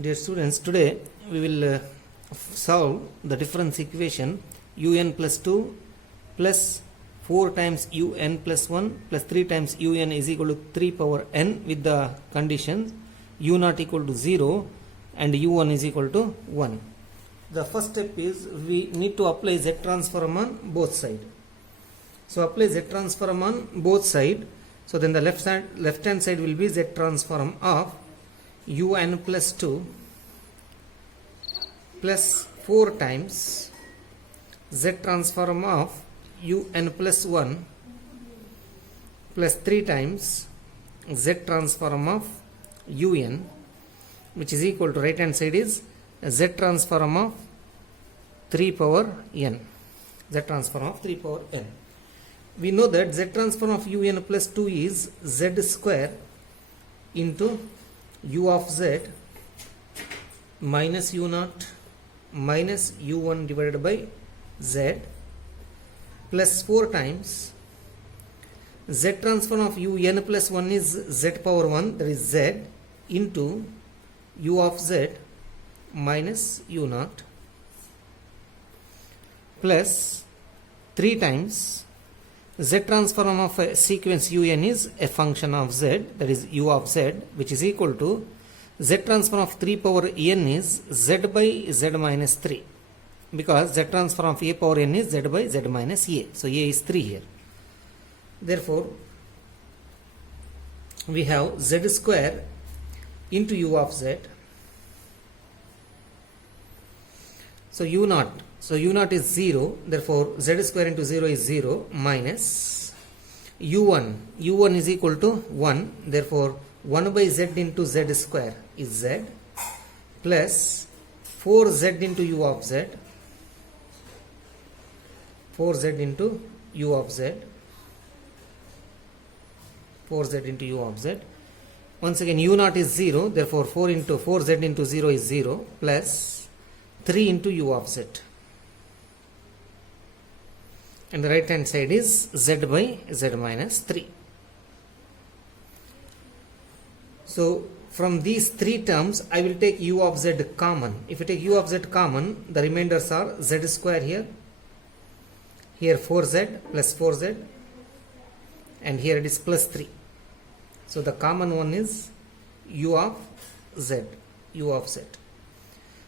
Dear students, today we will solve the difference equation un plus 2 plus 4 times un plus 1 plus 3 times un is equal to 3 power n with the conditions u not equal to 0 and u1 is equal to 1. The first step is we need to apply Z transform on both sides. So apply Z transform on both sides. So then the left hand side will be Z transform of un plus 2 plus 4 times Z transform of un plus 1 plus 3 times Z transform of un, which is equal to right hand side is Z transform of 3 power n. Z transform of 3 power n. We know that Z transform of un plus 2 is Z square into u of z minus u naught minus u1 divided by z plus 4 times Z transform of un plus 1 is z power 1, that is z, into u of z minus u naught plus 3 times Z transform of a sequence un is a function of z, that is u of z, which is equal to Z transform of 3 power n is z by z minus 3, because Z transform of a power n is z by z minus a. So a is 3 here. Therefore, we have z square into u of z. So u naught. So u naught is 0. Therefore, z square into 0 is 0 minus u1. u1 is equal to 1. Therefore, 1 by z into z square is z plus 4z into u of z. 4z into u of z. 4z into u of z. Once again, u naught is 0. Therefore, 4z into 0 is 0 plus 3 into u of z. And the right hand side is z by z minus 3. So from these three terms I will take u of z common. If you take u of z common, the remainders are z square here 4z plus 4z, and here it is plus 3. So the common one is u of z, u of z.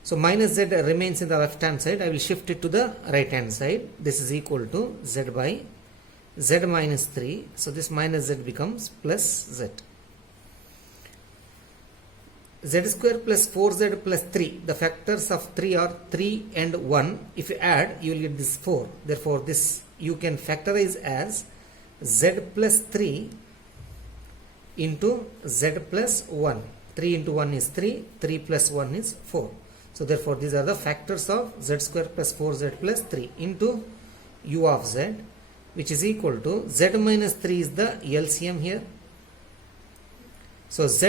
So minus z remains in the left hand side. I will shift it to the right hand side. This is equal to z by z minus 3. So this minus z becomes plus z. Z square plus 4z plus 3. The factors of 3 are 3 and 1. If you add, you will get this 4. Therefore, this you can factorize as z plus 3 into z plus 1. 3 into 1 is 3. 3 plus 1 is 4. So therefore, these are the factors of z square plus 4z plus 3 into u of z, which is equal to z minus 3 is the LCM here. So z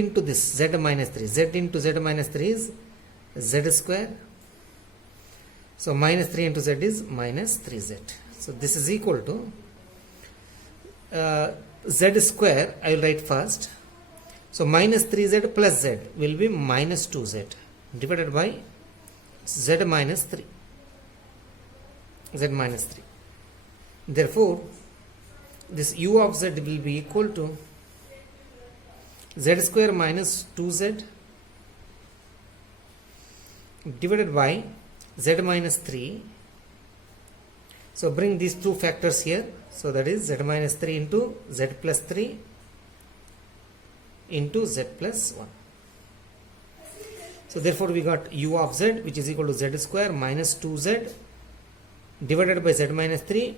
into this z minus 3. Z into z minus 3 is z square. So minus 3 into z is minus 3z. So this is equal to z square. I will write first. So minus 3z plus z will be minus 2z divided by z minus 3. Z minus 3. Therefore, this u of z will be equal to z square minus 2z divided by z minus 3. So bring these two factors here. So that is z minus 3 into z plus 3 into z plus 1. So therefore, we got u of z, which is equal to z square minus 2z divided by z minus 3,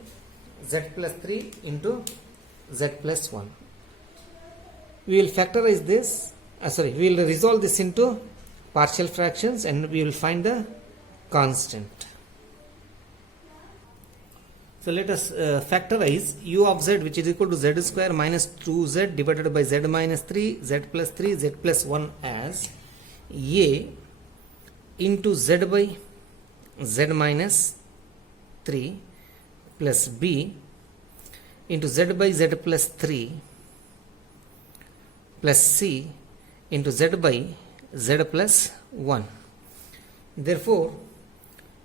z plus 3 into z plus 1. We will factorize this, we will resolve this into partial fractions and we will find the constant. So let us factorize u of z, which is equal to z square minus 2z divided by z minus 3, z plus 3, z plus 1 as a into z by z minus 3 plus b into z by z plus 3 plus c into z by z plus 1. Therefore,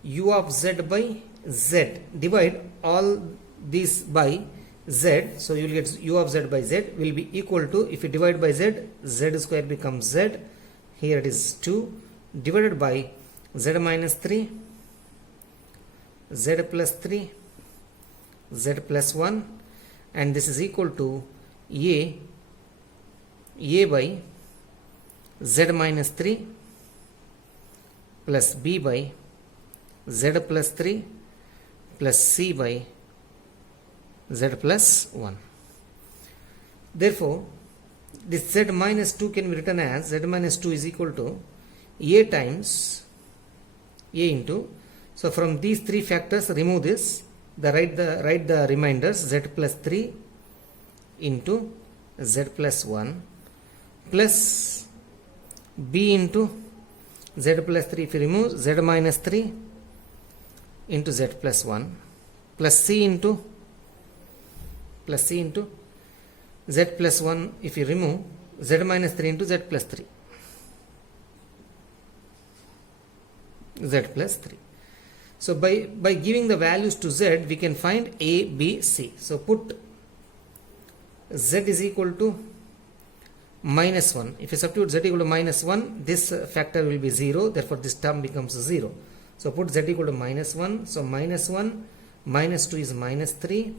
u of z by z, divide all these by z, so you will get u of z by z will be equal to, if you divide by z, z square becomes z, here it is 2, divided by z minus 3, z plus 3, z plus 1, and this is equal to a by z minus 3 plus b by z plus 3 plus c by z plus 1. Therefore, this z minus 2 can be written as z minus 2 is equal to a times a into, so from these three factors remove this, write the reminders, z plus 3 into z plus 1 plus b into z plus 3, if you remove z minus 3 into z plus 1 plus c into z plus 1, if you remove z minus 3 into z plus 3, z plus 3. So by giving the values to z, we can find a, b, c. So put z is equal to minus 1. If you substitute z equal to minus 1, this factor will be 0, therefore this term becomes 0. So put z equal to minus 1, so minus 1 minus 2 is minus 3,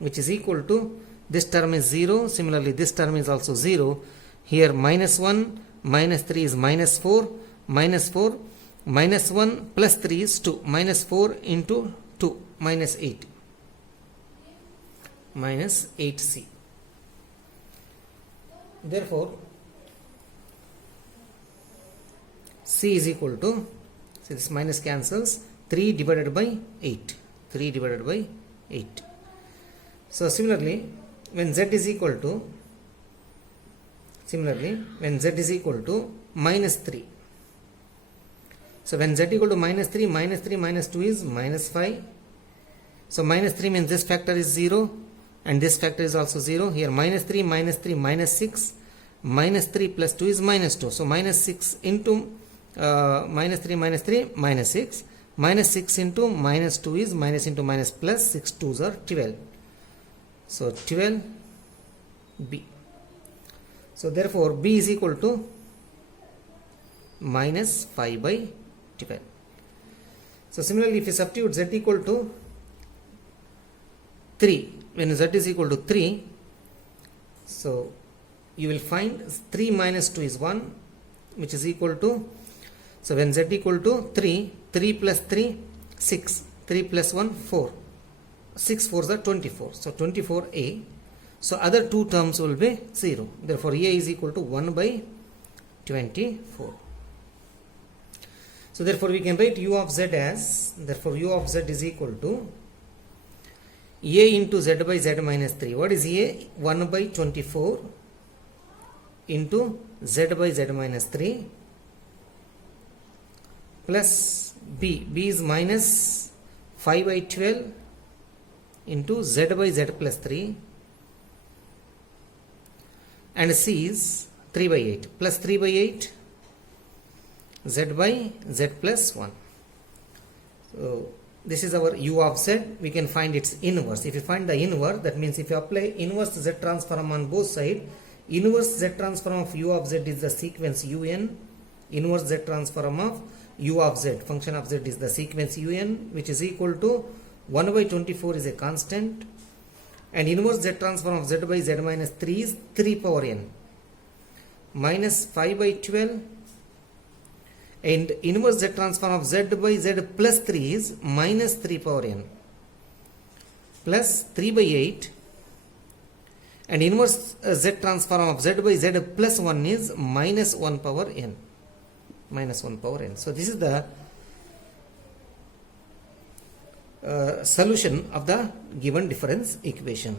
which is equal to, this term is 0, similarly this term is also 0. Here minus 1 minus 3 is minus 4, minus 4 minus 1 plus 3 is 2, minus 4 into 2, minus 8, minus 8c. Therefore, c is equal to, so this minus cancels, 3 divided by 8, 3 divided by 8. So similarly, when z is equal to, minus 3, so when z equal to minus 3 minus 2 is minus 5. So minus 3 means this factor is 0 and this factor is also 0. Here minus 3 minus 6, minus 3 plus 2 is minus 2. So minus 6 into minus 3 minus 3 minus 6, minus 6 into minus 2 is minus into minus plus, 6 2s are 12. So 12 b. So therefore b is equal to minus 5 by 12. So similarly, if you substitute z equal to 3, when z is equal to 3, so you will find 3 minus 2 is 1, which is equal to, so when z equal to 3, 3 plus 3, 6, 3 plus 1, 4, 6 4s are 24, so 24a. So other two terms will be 0, therefore a is equal to 1 by 24. So therefore we can write u of z as, therefore u of z is equal to a into z by z minus 3. What is a? 1 by 24 into z by z minus 3 plus b. B is minus 5 by 12 into z by z plus 3 and c is 3 by 8 plus 3 by 8 z by z plus 1. So this is our u of z. We can find its inverse. If you find the inverse, that means if you apply inverse z transform on both sides, inverse z transform of u of z is the sequence un, inverse z transform of u of z, function of z is the sequence un, which is equal to 1 by 24 is a constant, and inverse z transform of z by z minus 3 is 3 power n minus 5 by 12, and inverse z transform of z by z plus 3 is minus 3 power n plus 3 by 8, and inverse z transform of z by z plus 1 is minus 1 power n, minus 1 power n. So this is the solution of the given difference equation.